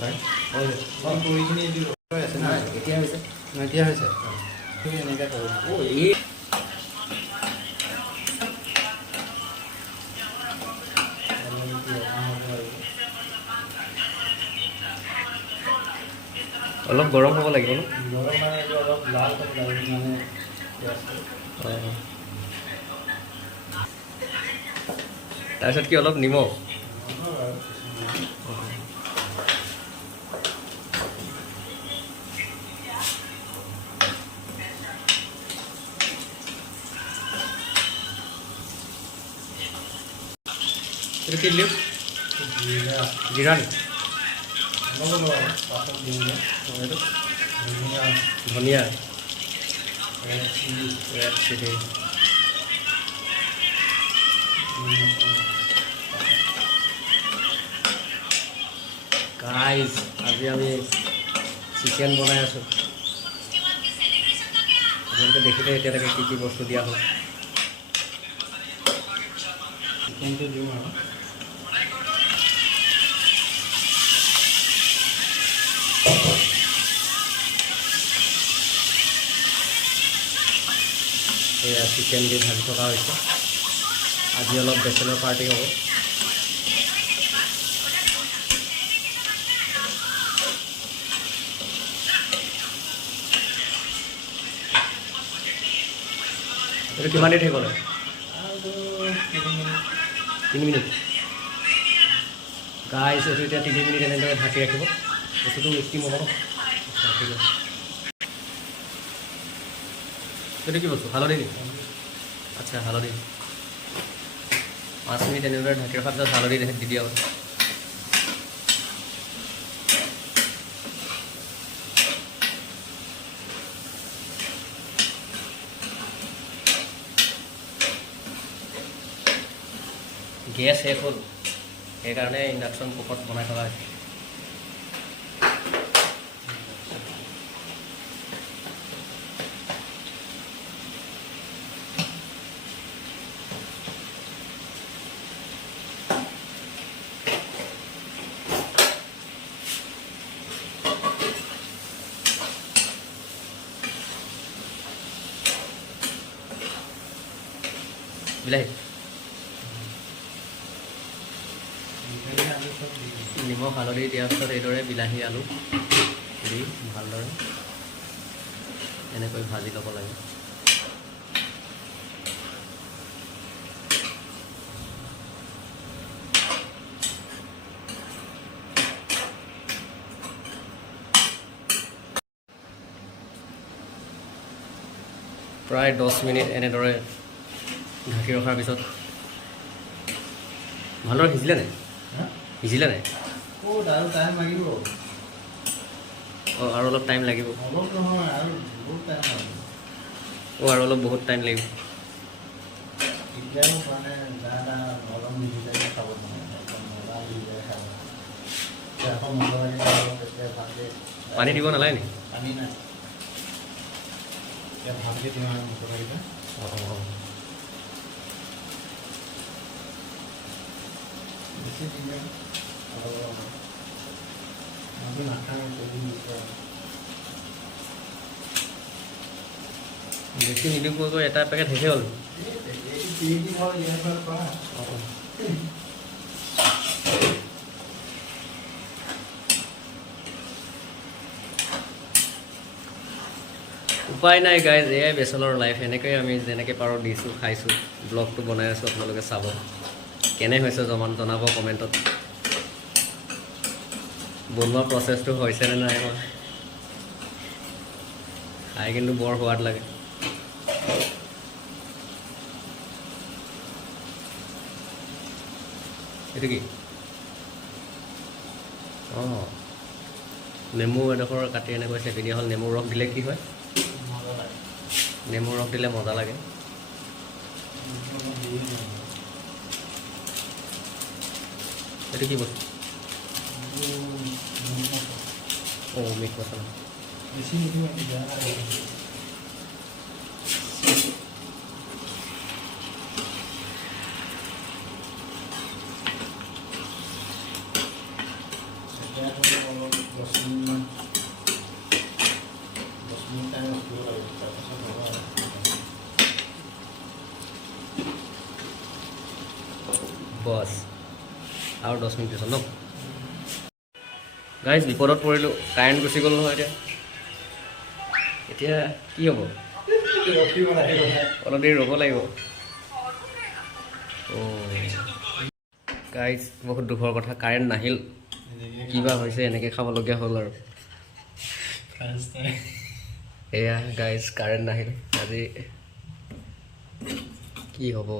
কৰিখিনি আছে নাই এতিয়া হৈছে এতিয়া হৈছে এনেকৈ কৰোঁ এই অলপ গৰম হ'ব লাগিব ন গৰম মানে এইটো অলপ লাল মানে তাৰপিছত কি অলপ নিমখ এইটো কি দিলোঁ জিৰা ধনিয়া ৰেড চিলি গাইজ আজি আমি চিকেন বনাই আছোঁ আপোনালোকে দেখিলে এতিয়ালৈকে কি কি বস্তু দিয়া হ'ল চিকেনটো দিওঁ আৰু এয়া চিকেন দি ভাজি থকা হৈছে আজি অলপ বেচেলৰ পাৰ্টি হ'ব এইটো কিমান দেৰি থাকিব লাগে 3 মিনিট গাইজ এইটো এতিয়া 3 মিনিট এনেদৰে ঢাকি ৰাখিব বস্তুটো ষ্টিম হ'ব ঠিক আছে এইটো কি বস্তু হালধি নেকি আচ্ছা হালধি 5 মিনিট এনেদৰে ঢাকি ৰখাৰ পিছত হালধি দি দিয়া হ'ল গেছ শেষ হ'ল সেইকাৰণে ইণ্ডাকশ্যন কুকাৰত বনাই থকা হৈছে বিলাহী নিমখ হালধি দিয়াৰ পিছত এইদৰে বিলাহী আলু দি ভালদৰে এনেকৈ ভাজি ল'ব লাগে প্ৰায় 10 মিনিট এনেদৰে ঢাকি ৰখাৰ পিছত ভালদৰে সিজিলে নাই সিজিলে নাই আৰু টাইম লাগিব অঁ আৰু অলপ টাইম লাগিব অলপ নহয় আৰু বহুত টাইম লাগিব আৰু অলপ বহুত টাইম লাগিব এতিয়াও মানে নৰম নিসিজাকৈ খাব নহয় মজা সিজাই খাব আকৌ মজা লাগি তেতিয়া ভালকৈ পানী দিব নালাগে নেকি পানী নাই এতিয়া ভালকৈ দিওঁ আৰু মছলাকেইটা অঁ বেছি দিলে আমি নাখাওঁ বেছি নিদিবকৈ এটা পেকেট শেষে হ'ল উপায় নাই গাইজ এয়াই বেচেলৰ লাইফ এনেকৈ আমি যেনেকৈ পাৰোঁ দিছোঁ খাইছোঁ ব্লগটো বনাই আছোঁ আপোনালোকে চাব কেনে হৈছে জনাব কমেণ্টত বনোৱা প্ৰচেছটো হৈছেনে নাই খাই কিন্তু বৰ সোৱাদ লাগে এইটো কি অঁ নেমু এডোখৰ কাটি এনেকৈ চেপি দিয়া হ'ল নেমুৰ ৰস দিলে কি হয় নেমুৰ ৰস দিলে মজা লাগে এইটো কি বস্তু অঁ মিট মছলা বেছি নিদিওঁ অলপ আৰু 10 মিনিট পিছত ন গাইজ বিপদত পৰিলোঁ কাৰেণ্ট গুচি গ'ল নহয় এতিয়া কি হ'ব অলপ দেৰি ৰ'ব লাগিব গাইজ বহুত দুখৰ কথা কাৰেণ্ট নাহিল কিবা হৈছে এনেকৈ খাবলগীয়া হ'ল আৰু এয়া গাইজ কাৰেণ্ট নাহিল আজি কি হ'ব